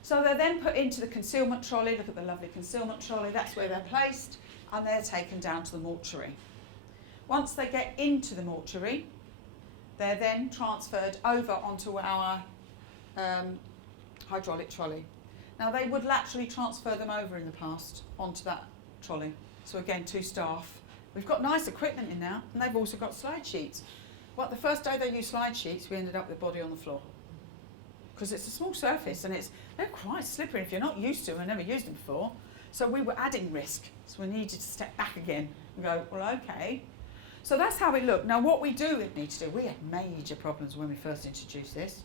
So they're then put into the concealment trolley. Look at the lovely concealment trolley, that's where they're placed. And they're taken down to the mortuary. Once they get into the mortuary, they're then transferred over onto our hydraulic trolley. Now they would laterally transfer them over in the past onto that trolley. So again, 2 staff. We've got nice equipment in now, and they've also got slide sheets. Well, the first day they used slide sheets, we ended up with the body on the floor. Because it's a small surface, and they're quite slippery if you're not used to them and never used them before. So we were adding risk, so we needed to step back again and go, well, okay. So that's how it looked. Now what we do need to do, we had major problems when we first introduced this,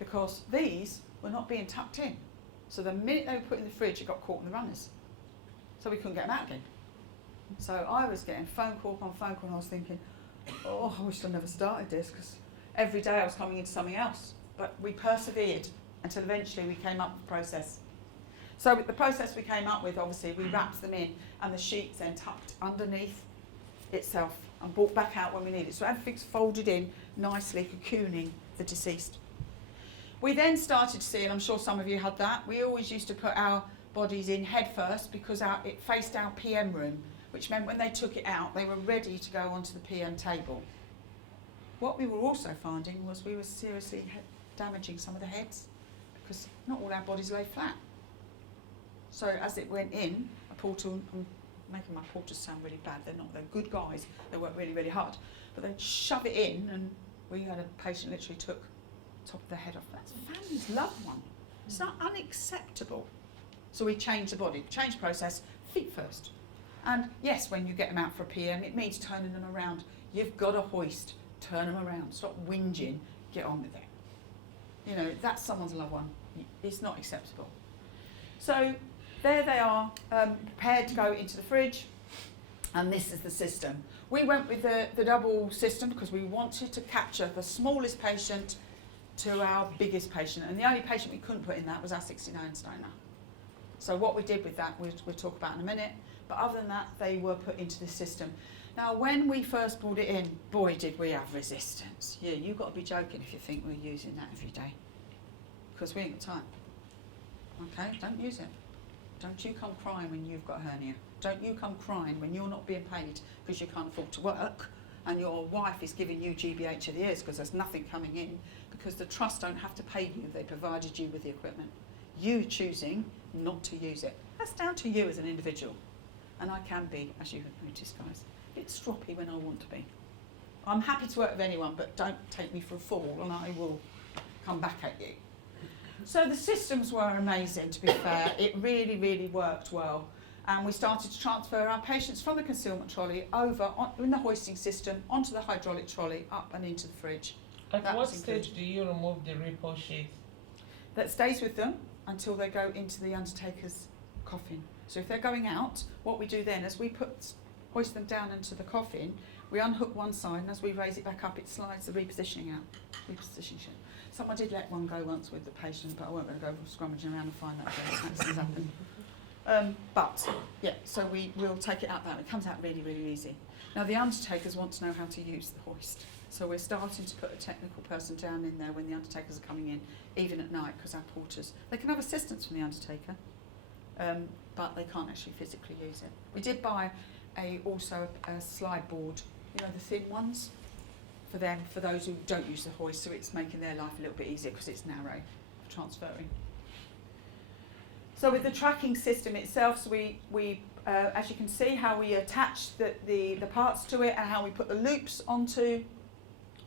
because these were not being tucked in. So the minute they were put in the fridge, it got caught in the runners. So we couldn't get them out again. So I was getting phone call upon phone call, and I was thinking, oh, I wish I never started this, because every day I was coming into something else. But we persevered until eventually we came up with a process. So with the process we came up with, obviously, we wrapped them in, and the sheets then tucked underneath itself and brought back out when we need it. So everything's folded in nicely, cocooning the deceased. We then started to see, and I'm sure some of you had that, we always used to put our bodies in head first, because it faced our PM room, which meant when they took it out, they were ready to go onto the PM table. What we were also finding was we were seriously damaging some of the heads, because not all our bodies lay flat. So as it went in, a porter, I'm making my porters sound really bad, they're not, they're good guys, they work really, really hard, but they'd shove it in, and we had a patient literally took top of the head off. That's family's loved one. It's not unacceptable. So we changed the body, change process, feet first. And yes, when you get them out for a PM, it means turning them around. You've got a hoist, turn them around, stop whinging, get on with it. You know, that's someone's loved one. It's not acceptable. So there they are, prepared to go into the fridge, and this is the system. We went with the double system because we wanted to capture the smallest patient to our biggest patient, and the only patient we couldn't put in that was our 69 stoner. So what we did with that, we'll talk about in a minute, but other than that, they were put into the system. Now, when we first brought it in, boy, did we have resistance. Yeah, you've got to be joking if you think we're using that every day, because we ain't got time. Okay, don't use it. Don't you come crying when you've got a hernia. Don't you come crying when you're not being paid because you can't afford to work and your wife is giving you GBH of the ears because there's nothing coming in, because the trust don't have to pay you, they provided you with the equipment. You choosing not to use it. That's down to you as an individual. And I can be, as you have noticed, guys, a bit stroppy when I want to be. I'm happy to work with anyone, but don't take me for a fool and I will come back at you. So the systems were amazing, to be fair. It really, really worked well. And we started to transfer our patients from the concealment trolley over in the hoisting system onto the hydraulic trolley, up and into the fridge. At That what was included. stage do you remove the repo sheet? That stays with them until they go into the undertaker's coffin. So if they're going out, what we do then is we hoist them down into the coffin, we unhook one side, and as we raise it back up, it slides the repositioning out. Repositioning. Someone did let one go once with the patient, but I won't going to go scrummaging around and find that again. That's happened. But yeah, so we'll take it out that way. It comes out really, really easy. Now the undertakers want to know how to use the hoist, so we're starting to put a technical person down in there when the undertakers are coming in, even at night, because our porters, they can have assistance from the undertaker, but they can't actually physically use it. We did buy also a slide board, you know, the thin ones, for them, for those who don't use the hoist, so it's making their life a little bit easier because it's narrow for transferring. So with the tracking system itself, so we as you can see, how we attach the parts to it and how we put the loops onto.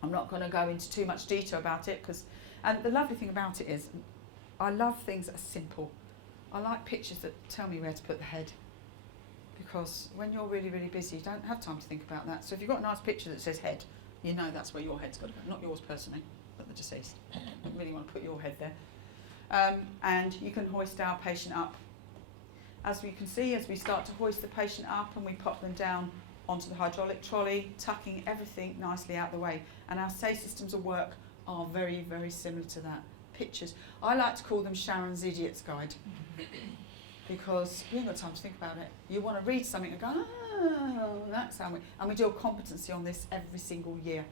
I'm not going to go into too much detail about it, and the lovely thing about it is I love things that are simple. I like pictures that tell me where to put the head, because when you're really, really busy, you don't have time to think about that. So if you've got a nice picture that says head, you know that's where your head's got to go, not yours personally, but the deceased. You don't really want to put your head there. And you can hoist our patient up. As we can see, as we start to hoist the patient up and we pop them down onto the hydraulic trolley, tucking everything nicely out the way. And our safe systems of work are very, very similar to that. Pictures. I like to call them Sharon's Idiot's Guide, because you haven't got time to think about it. You want to read something and go, oh, that's how we... And we do a competency on this every single year,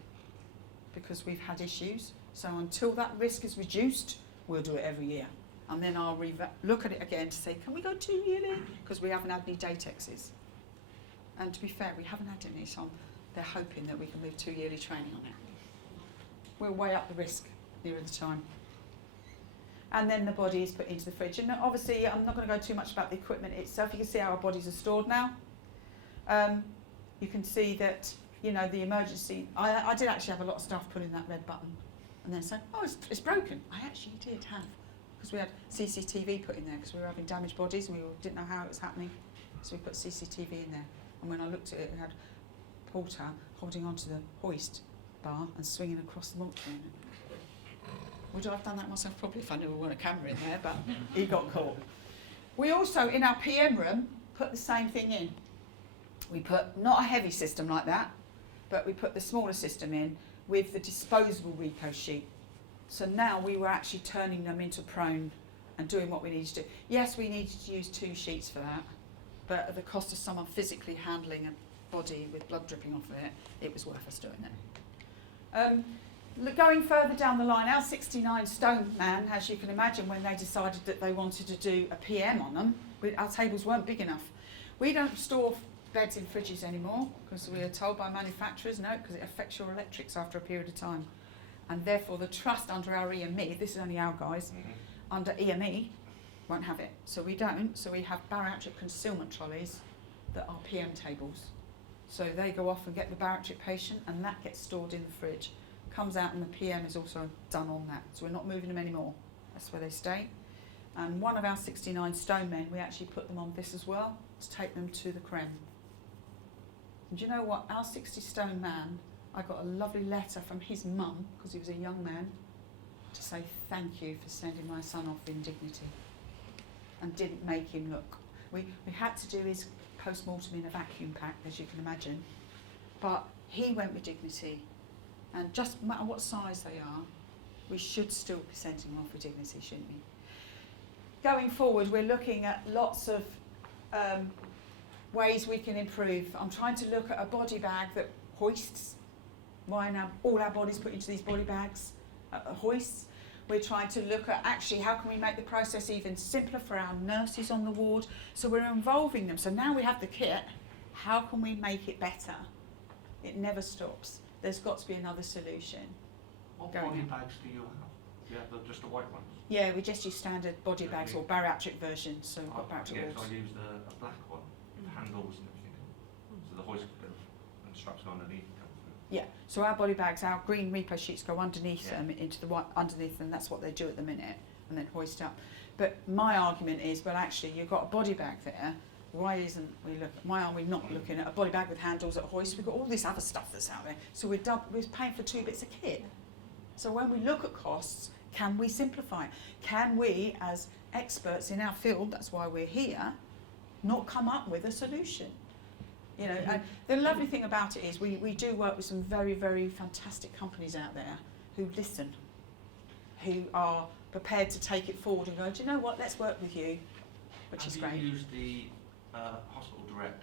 because we've had issues. So until that risk is reduced, we'll do it every year. And then I'll look at it again to say, can we go 2 yearly? Because we haven't had any datexes. And to be fair, we haven't had any, so they're hoping that we can move 2 yearly training on it. We'll weigh up the risk nearer the time. And then the body is put into the fridge. And obviously, I'm not going to go too much about the equipment itself. You can see how our bodies are stored now. You can see that, you know, the emergency... I did actually have a lot of staff pulling that red button and then saying, oh, it's broken. I actually did have, because we had CCTV put in there because we were having damaged bodies and we didn't know how it was happening. So we put CCTV in there. And when I looked at it, we had Porter holding onto the hoist bar and swinging across the mortuary. Would I have done that myself? Probably, if I knew we weren't a camera in there, but he got caught. We also, in our PM room, put the same thing in. We put not a heavy system like that, but we put the smaller system in with the disposable repo sheet. So now we were actually turning them into prone and doing what we needed to do. Yes, we needed to use 2 sheets for that, but at the cost of someone physically handling a body with blood dripping off of it, it was worth us doing it. Going further down the line, our 69 stone man, as you can imagine, when they decided that they wanted to do a PM on them, our tables weren't big enough. We don't store beds in fridges anymore because we are told by manufacturers, no, because it affects your electrics after a period of time. And therefore the trust under our EME, this is only our guys, under EME, won't have it. So we don't, so we have bariatric concealment trolleys that are PM tables. So they go off and get the bariatric patient and that gets stored in the fridge. Comes out and the PM is also done on that. So we're not moving them anymore. That's where they stay. And one of our 69 stone men, we actually put them on this as well to take them to the creme. And do you know what? Our 60 stone man, I got a lovely letter from his mum, because he was a young man, to say thank you for sending my son off in dignity. And didn't make him look. We had to do his post-mortem in a vacuum pack, as you can imagine. But he went with dignity. And just no matter what size they are, we should still be sending them off with dignity, shouldn't we? Going forward, we're looking at lots of ways we can improve. I'm trying to look at a body bag that hoists. Why now all our bodies put into these body bags, hoists. We're trying to look at actually how can we make the process even simpler for our nurses on the ward. So we're involving them. So now we have the kit. How can we make it better? It never stops. There's got to be another solution. What Going body on. bags do you have? Do you have just the white ones? Yeah, we just use standard body Yeah, bags yeah. or bariatric versions. So we've got bariatric Yes, wards. I used a black one with handles and everything. So the hoist and straps go underneath. Yeah, so our body bags, our green repo sheets go underneath Yeah. into the white underneath them. That's what they do at the minute, and then hoist up. But my argument is, well, actually, you've got a body bag there. Why aren't we not looking at a body bag with handles at hoist? We've got all this other stuff that's out there. So we're paying for 2 bits of kit. So when we look at costs, can we simplify it? Can we, as experts in our field, that's why we're here, not come up with a solution? You know, and the lovely thing about it is we do work with some very, very fantastic companies out there who listen, who are prepared to take it forward and go, do you know what, let's work with you, which is Have great. you used the hospital direct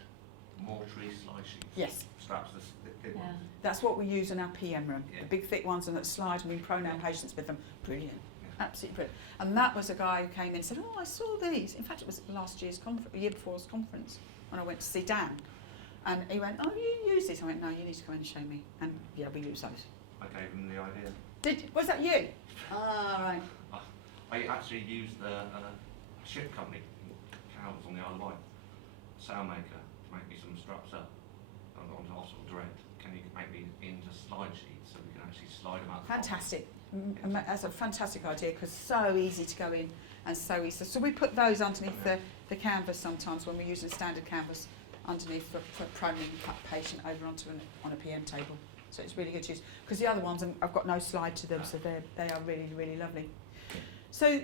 mortuary slide sheets? Yes, Straps, the thick Yeah. ones? that's what we use in our PM room, Yeah. the big thick ones and that slide and we pronoun patients with them. Brilliant, Yeah. absolutely brilliant. And that was a guy who came in and said, oh, I saw these. In fact, it was last year's year before's conference when I went to see Dan. And he went, oh, you use this? I went, no, you need to come in and show me. And yeah, we use those. I gave them the idea. Was that you? Ah, right. I actually used a ship company in Cowes on the Isle of Wight, sailmaker, to make me some straps up on the hospital direct. Can you make me into slide sheets so we can actually slide them out? the bottom? Fantastic. That's a fantastic idea because so easy to go in and so easy. So we put those underneath the canvas sometimes when we're using standard canvas underneath for proning cut patient over onto on a PM table. So it's really good to use because the other ones I've got no slide to them, so they are really, really lovely. So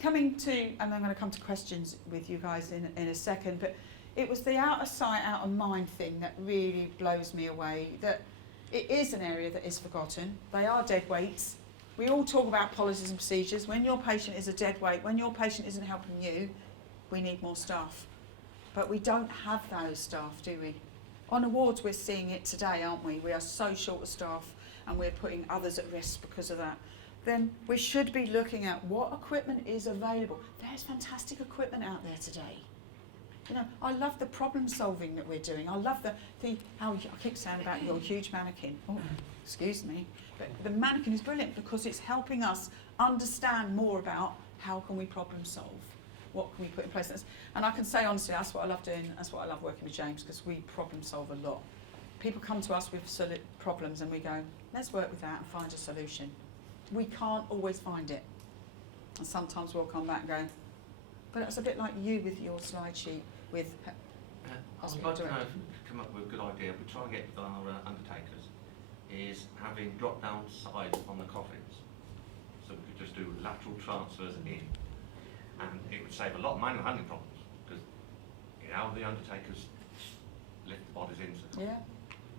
coming to, and I'm going to come to questions with you guys in a second, but it was the out of sight, out of mind thing that really blows me away, that it is an area that is forgotten. They are dead weights. We all talk about policies and procedures. When your patient is a dead weight, when your patient isn't helping you, we need more staff. But we don't have those staff, do we? On awards we're seeing it today, aren't we? We are so short of staff and we're putting others at risk because of that. Then we should be looking at what equipment is available. There's fantastic equipment out there today. You know, I love the problem solving that we're doing. I love how I keep saying about your huge mannequin. Oh, excuse me. But the mannequin is brilliant because it's helping us understand more about how can we problem solve. What can we put in place? And I can say honestly, that's what I love doing. That's what I love working with James because we problem solve a lot. People come to us with problems and we go, let's work with that and find a solution. We can't always find it. And sometimes we'll come back and go, but it's a bit like you with your slide sheet with I'd hospital like to know direct. if we could come up with a good idea. We try and get with our undertakers is having drop-down sides on the coffins. So we could just do lateral transfers in. And it would save a lot of manual handling problems because the undertakers lift the bodies into the coffin. Yeah,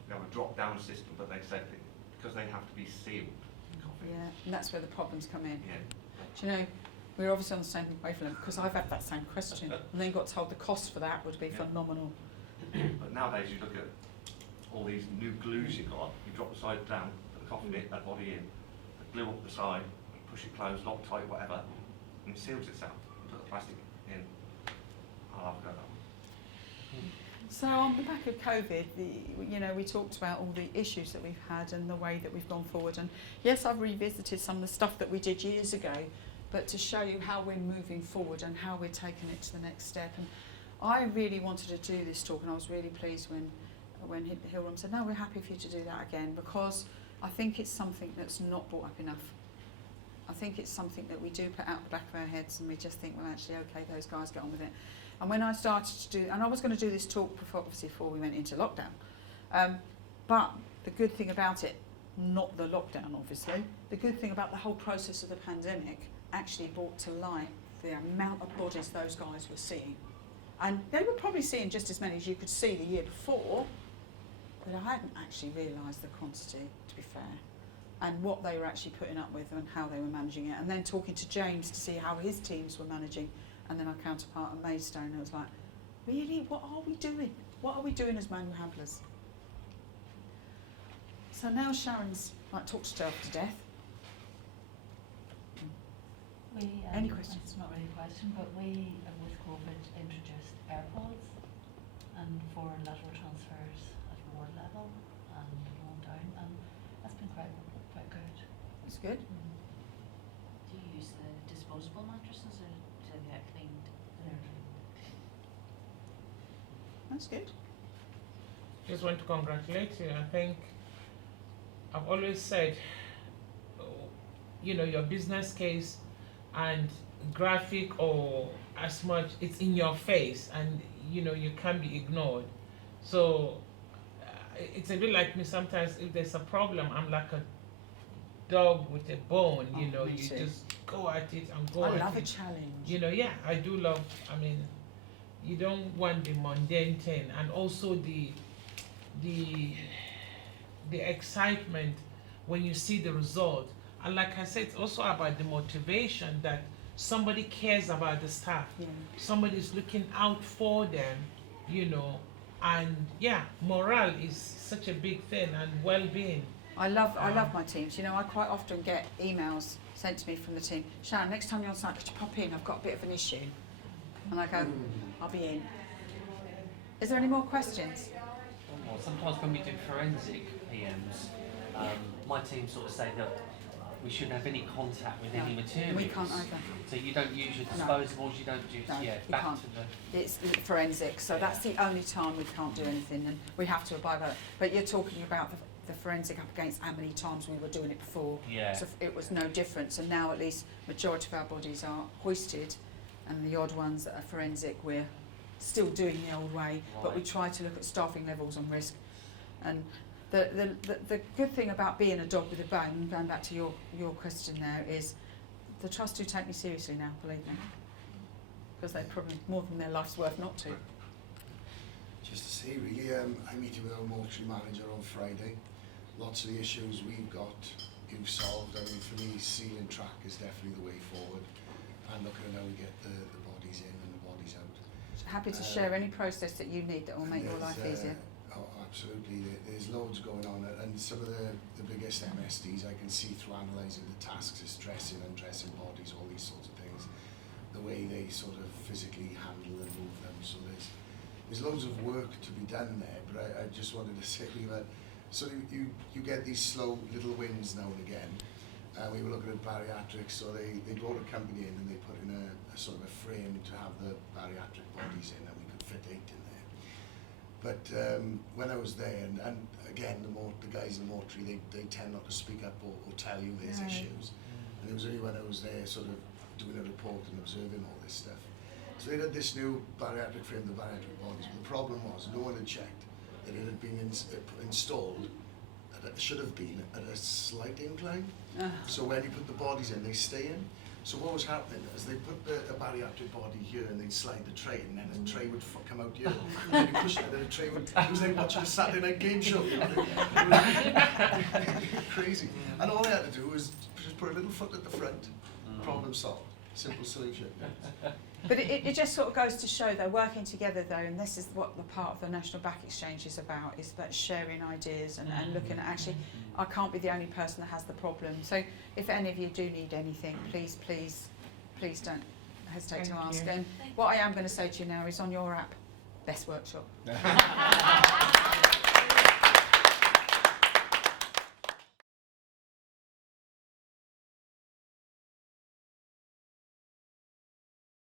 We have a drop-down system, but they said that because they have to be sealed, the coffins. yeah, and that's where the problems come in. Yeah. Do you know, we're obviously on the same wavelength because I've had that same question and then got told the cost for that would be Yeah. phenomenal. But nowadays you look at all these new glues you've got, you drop the side down, put the coffin in, that body in, glue up the side, push it closed, lock tight, whatever, and it seals itself. Put the plastic in. I'll have a go at that one. So on the back of COVID, we talked about all the issues that we've had and the way that we've gone forward. And yes, I've revisited some of the stuff that we did years ago, but to show you how we're moving forward and how we're taking it to the next step. And I really wanted to do this talk, and I was really pleased when Hilram said, no, we're happy for you to do that again, because I think it's something that's not brought up enough. I think it's something that we do put out the back of our heads and we just think, well, actually, okay, those guys get on with it. And when I started to do, and I was going to do this talk before we went into lockdown, but the good thing about it, not the lockdown obviously, the good thing about the whole process of the pandemic actually brought to light the amount of bodies those guys were seeing. And they were probably seeing just as many as you could see the year before, but I hadn't actually realised the quantity, to be fair, and what they were actually putting up with and how they were managing it. And then talking to James to see how his teams were managing, and then our counterpart at Maidstone, it was like, Really, what are we doing? What are we doing as manual handlers? So now Sharon's like talked herself to death. We, Any questions? It's not really a question, but we, with COVID, introduced AirPods and for lateral transfers at ward level and on down, and that's been quite good. That's good. Do you use the disposable mattresses or do they get cleaned? That's good. Just want to congratulate you. I think I've always said, you know, your business case and graphic or as much, it's in your face and, you know, you can't be ignored. So it's a bit like me sometimes. If there's a problem, I'm like a dog with a bone, you know, you too. just go at it and go I at love it. a challenge. You know, yeah, I do love, I mean, you don't want the mundane thing, and also the excitement when you see the result. And like I said, it's also about the motivation that somebody cares about the staff. Yeah. Somebody's looking out for them, you know, and yeah, morale is such a big thing, and well-being. I love my teams. You know, I quite often get emails sent to me from the team. Sharon, next time you're on site, could you pop in? I've got a bit of an issue. And I go, I'll be in. Is there any more questions? Well, sometimes when we do forensic PMs, my team sort of say that we shouldn't have any contact with any materials. We can't either. So you don't use your No. disposables, you don't use, No, you back can't. to the... It's forensic, so that's the only time we can't do anything, and we have to abide by it. But you're talking about the forensic up against how many times we were doing it before. Yeah. So it was no difference, and now at least majority of our bodies are hoisted, and the odd ones that are forensic we're still doing the old way, but we Right. try to look at staffing levels on risk. And the good thing about being a dog with a bone, going back to your question there, is the trust do take me seriously now, believe me, because they probably more than their life's worth not to. Just to say, really, I'm meeting with our mortuary manager on Friday. Lots of the issues we've got, you've solved. I mean, for me, seal and track is definitely the way forward. And looking at how we get the bodies in and the bodies out. Happy to share any process that you need that will make your life easier. Oh, absolutely. There's loads going on, and some of the biggest MSDs I can see through analysing the tasks is dressing, undressing bodies, all these sorts of things. The way they sort of physically handle and move them. So there's loads of work to be done there, but I just wanted to say that. So you get these slow little wins now and again. We were looking at bariatrics, so they brought a company in and they put in a sort of a frame to have the bariatric bodies in, and we could fit 8 in there. But when I was there, and again, the guys in the mortuary, they tend not to speak up or tell you there's issues. And it was only when I was there sort of doing a report and observing all this stuff. So they had this new bariatric frame, the bariatric bodies, but the problem was no one had checked that it had been installed, it should have been at a slight incline. So when you put the bodies in, they stay in. So what was happening is they put a bariatric body here and they'd slide the tray, and then the tray would come out here. And you push it, and then the tray would, it was like watching a Saturday night game show. You know? It was crazy. And all I had to do was just put a little foot at the front, problem solved. Simple solution. But it just sort of goes to show they're working together though, and this is what the part of the National Back Exchange is about, is that sharing ideas and looking at actually, I can't be the only person that has the problem. So if any of you do need anything, please don't hesitate to ask. And what I am going to say to you now is on your app, best workshop.